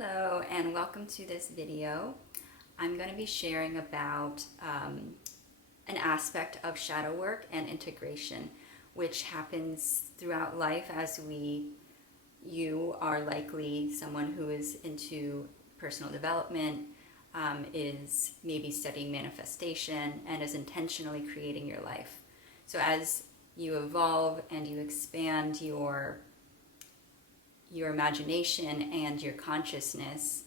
Hello and welcome to this video. I'm going to be sharing about an aspect of shadow work and integration which happens throughout life as you are likely someone who is into personal development, is maybe studying manifestation and is intentionally creating your life. So as you evolve and you expand your imagination and your consciousness,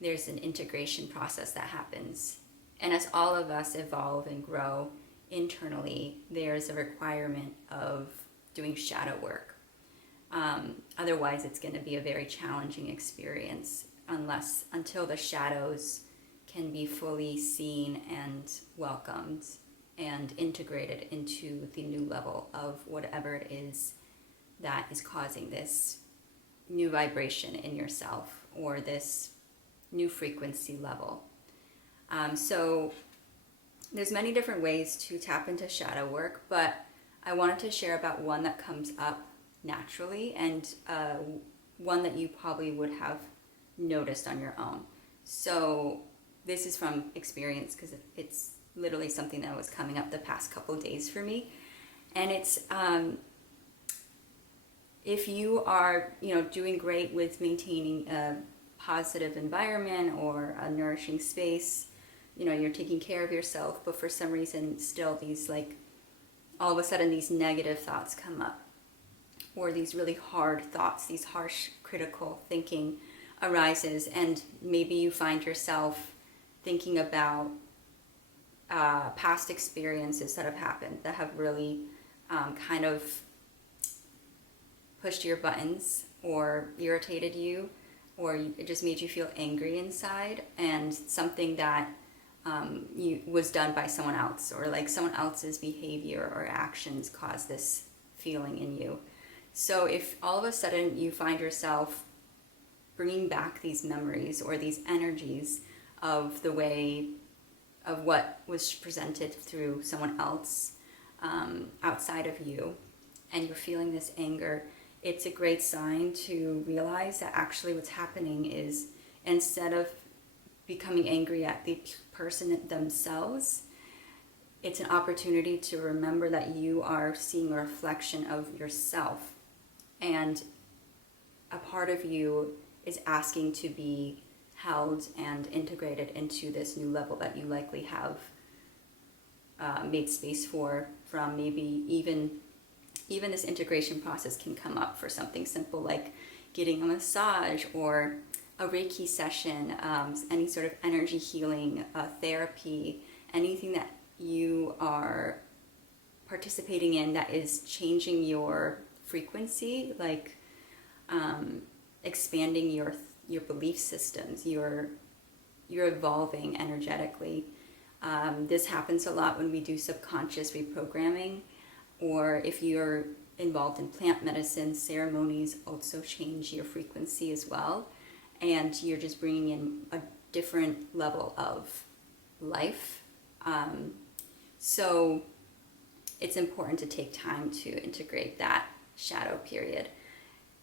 there's an integration process that happens. And as all of us evolve and grow internally, there's a requirement of doing shadow work. Otherwise, it's going to be a very challenging experience until the shadows can be fully seen and welcomed and integrated into the new level of whatever it is that is causing this new vibration in yourself or this new frequency level. So there's many different ways to tap into shadow work, but I wanted to share about one that comes up naturally and one that you probably would have noticed on your own. So this is from experience because it's literally something that was coming up the past couple of days for me. And it's if you are, doing great with maintaining a positive environment or a nourishing space, you're taking care of yourself, but for some reason still these all of a sudden these negative thoughts come up, or these really hard thoughts, these harsh critical thinking arises, and maybe you find yourself thinking about past experiences that have happened that have really kind of pushed your buttons or irritated you, or it just made you feel angry inside, and something that was done by someone else, or someone else's behavior or actions caused this feeling in you. So if all of a sudden you find yourself bringing back these memories or these energies of the way of what was presented through someone else outside of you, and you're feeling this anger, it's a great sign to realize that actually what's happening is, instead of becoming angry at the person themselves, it's an opportunity to remember that you are seeing a reflection of yourself, and a part of you is asking to be held and integrated into this new level that you likely have made space for, from maybe even this integration process can come up for something simple like getting a massage or a Reiki session, any sort of energy healing, therapy, anything that you are participating in that is changing your frequency, expanding your belief systems, you're evolving energetically. This happens a lot when we do subconscious reprogramming, or if you're involved in plant medicine, ceremonies also change your frequency as well, and you're just bringing in a different level of life. So it's important to take time to integrate that shadow period.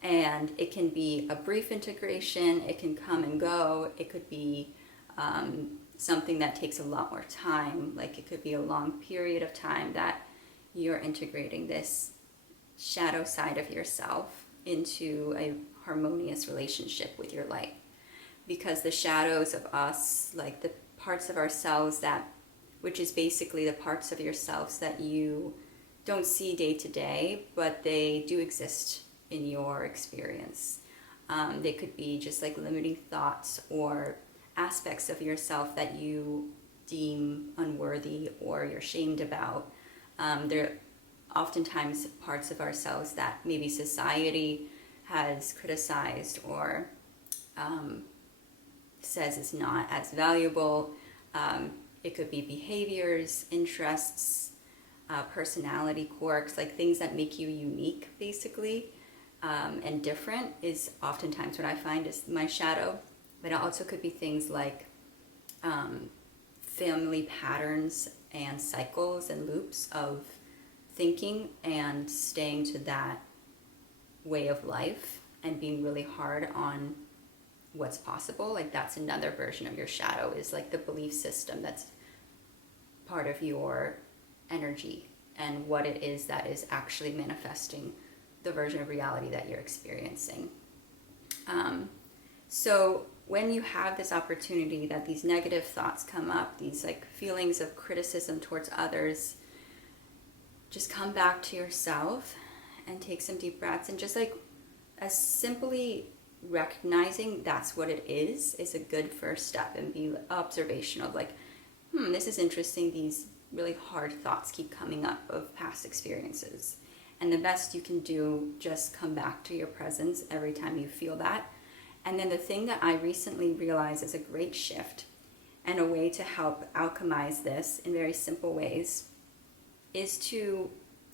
And it can be a brief integration, it can come and go, it could be something that takes a lot more time, it could be a long period of time that you're integrating this shadow side of yourself into a harmonious relationship with your light. Because the shadows of us, the parts of ourselves which is basically the parts of yourselves that you don't see day to day, but they do exist in your experience. They could be just limiting thoughts or aspects of yourself that you deem unworthy or you're shamed about. There are oftentimes parts of ourselves that maybe society has criticized or says is not as valuable. It could be behaviors, interests, personality quirks, things that make you unique, basically, and different is oftentimes what I find is my shadow. But it also could be things like family patterns and cycles and loops of thinking and staying to that way of life and being really hard on what's possible. Like that's another version of your shadow, is like the belief system that's part of your energy and what it is that is actually manifesting the version of reality that you're experiencing. So when you have this opportunity that these negative thoughts come up, these like feelings of criticism towards others, just come back to yourself and take some deep breaths, and just like as simply recognizing that's what it is a good first step, and be observational of like, this is interesting, these really hard thoughts keep coming up of past experiences. And the best you can do, just come back to your presence every time you feel that. And then the thing that I recently realized is a great shift and a way to help alchemize this in very simple ways is to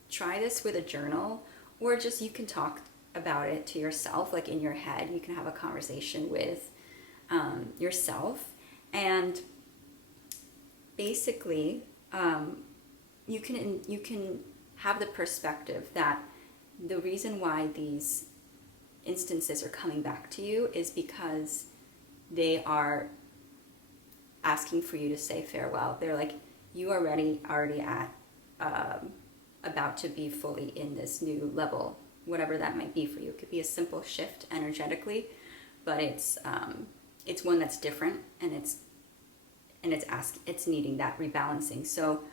try this with a journal, or just you can talk about it to yourself, like in your head. You can have a conversation with yourself, and basically you can have the perspective that the reason why these instances are coming back to you is because they are asking for you to say farewell. They're like, you are already at about to be fully in this new level, whatever that might be for you. It could be a simple shift energetically, but it's one that's different, and it's needing that rebalancing. So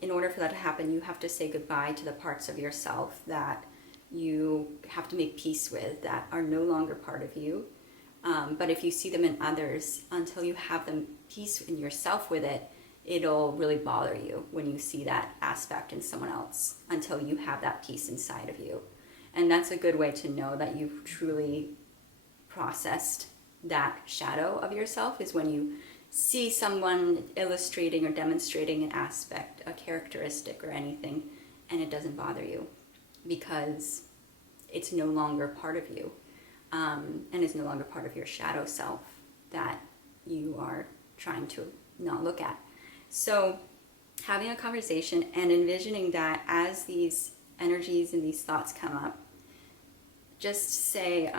in order for that to happen, you have to say goodbye to the parts of yourself that you have to make peace with, that are no longer part of you. But if you see them in others, until you have them peace in yourself with it, it'll really bother you when you see that aspect in someone else, until you have that peace inside of you. And that's a good way to know that you've truly processed that shadow of yourself, is when you see someone illustrating or demonstrating an aspect, a characteristic or anything, and it doesn't bother you because it's no longer part of you, and it's no longer part of your shadow self that you are trying to not look at. So having a conversation and envisioning that as these energies and these thoughts come up, just say,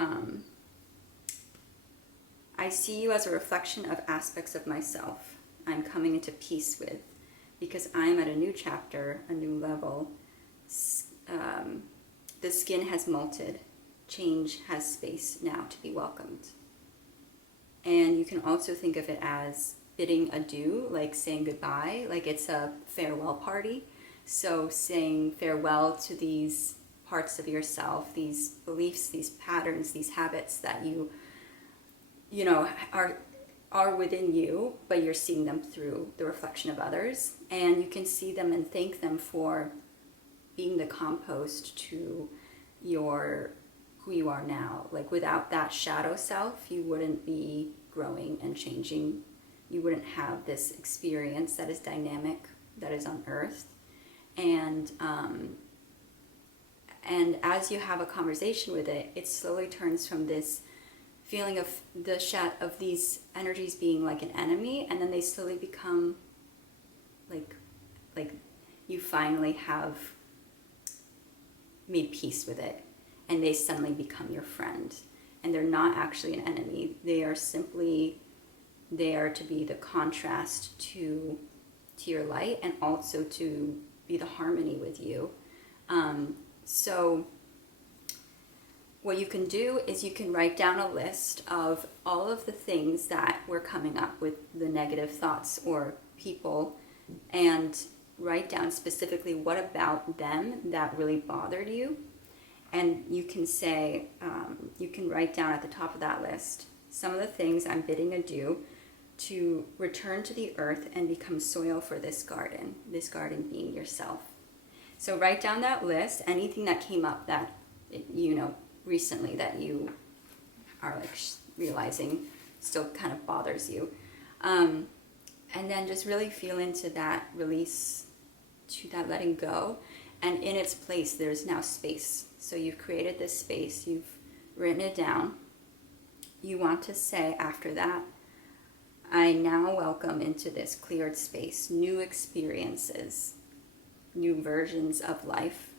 I see you as a reflection of aspects of myself I'm coming into peace with, because I'm at a new chapter, a new level. The skin has molted. Change has space now to be welcomed. And you can also think of it as bidding adieu, like saying goodbye, like it's a farewell party. So saying farewell to these parts of yourself, these beliefs, these patterns, these habits that you know are within you, but you're seeing them through the reflection of others, and you can see them and thank them for being the compost to who you are now. Like without that shadow self, you wouldn't be growing and changing. You wouldn't have this experience that is dynamic, that is unearthed. And as you have a conversation with it, it slowly turns from this feeling of of these energies being like an enemy, and then they slowly become like you finally have made peace with it, and they suddenly become your friend. And they're not actually an enemy. They are simply there to be the contrast to your light, and also to be the harmony with you. So what you can do is you can write down a list of all of the things that were coming up with the negative thoughts or people, and write down specifically what about them that really bothered you. And you can say, you can write down at the top of that list some of the things I'm bidding adieu to return to the earth and become soil for this garden being yourself. So write down that list, anything that came up that, recently that you are like realizing still kind of bothers you. And then just really feel into that release, to that letting go. And in its place, there's now space. So you've created this space, you've written it down. You want to say after that, I now welcome into this cleared space new experiences, new versions of life,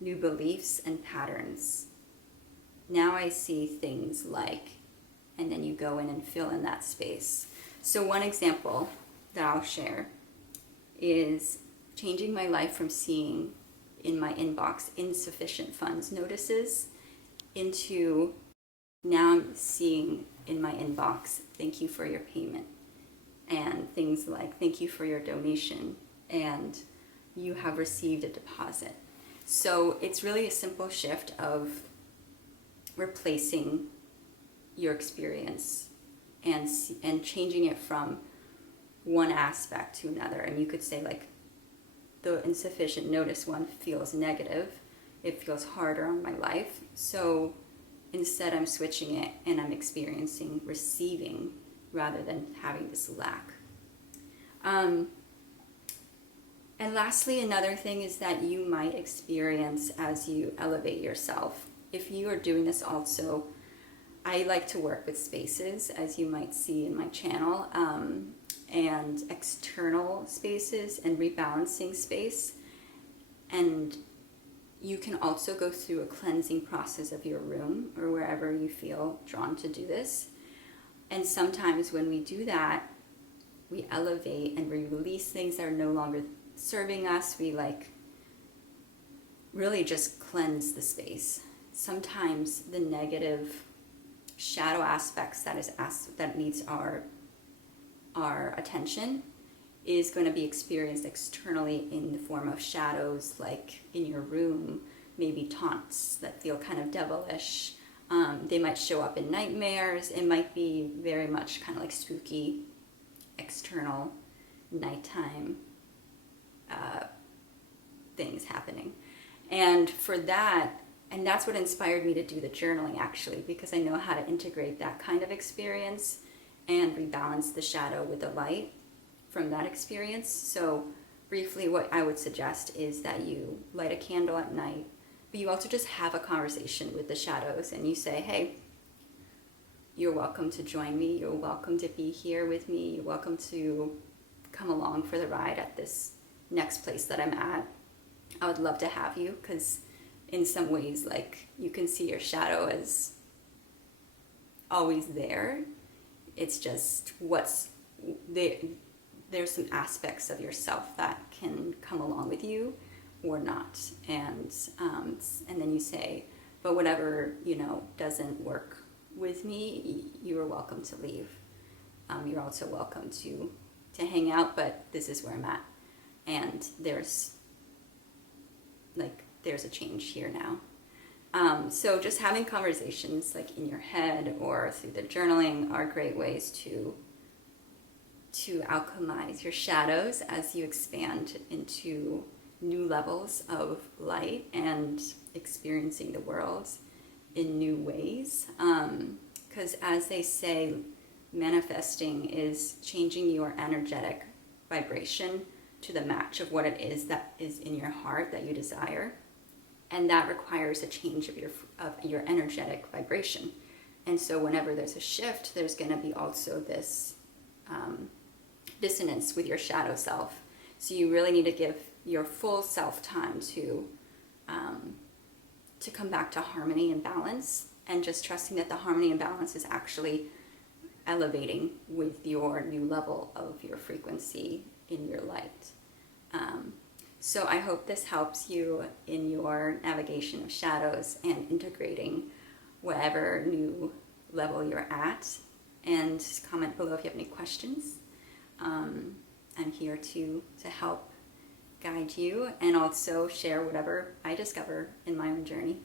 new beliefs and patterns. Now I see things like, and then you go in and fill in that space. So one example that I'll share is changing my life from seeing in my inbox insufficient funds notices into now I'm seeing in my inbox, thank you for your payment, and things like thank you for your donation, and you have received a deposit. So it's really a simple shift of replacing your experience and changing it from one aspect to another. And you could say like the insufficient notice one feels negative. It feels harder on my life. So instead I'm switching it and I'm experiencing receiving rather than having this lack. And lastly, another thing is that you might experience as you elevate yourself. If you are doing this also, I like to work with spaces, as you might see in my channel, and external spaces and rebalancing space. And you can also go through a cleansing process of your room or wherever you feel drawn to do this. And sometimes when we do that, we elevate and we release things that are no longer serving us. We like really just cleanse the space. Sometimes the negative shadow aspects that needs our attention is going to be experienced externally in the form of shadows, like in your room, maybe taunts that feel kind of devilish. They might show up in nightmares. It might be very much kind of like spooky, external, nighttime things happening. And for that, and that's what inspired me to do the journaling actually, because I know how to integrate that kind of experience and rebalance the shadow with the light from that experience. So briefly, what I would suggest is that you light a candle at night, but you also just have a conversation with the shadows and you say, hey, you're welcome to join me. You're welcome to be here with me. You're welcome to come along for the ride at this next place that I'm at. I would love to have you, because in some ways, like, you can see your shadow as always there. It's just there's some aspects of yourself that can come along with you or not. And then you say, but whatever, doesn't work with me, you are welcome to leave. You're also welcome to hang out, but this is where I'm at. And there's a change here now. So just having conversations like in your head or through the journaling are great ways to alchemize your shadows as you expand into new levels of light and experiencing the world in new ways. Because as they say, manifesting is changing your energetic vibration to the match of what it is that is in your heart that you desire. And that requires a change of your energetic vibration. And so whenever there's a shift, there's going to be also this dissonance with your shadow self. So you really need to give your full self time to come back to harmony and balance, and just trusting that the harmony and balance is actually elevating with your new level of your frequency in your light. So I hope this helps you in your navigation of shadows and integrating whatever new level you're at. And comment below if you have any questions. I'm here to help guide you and also share whatever I discover in my own journey.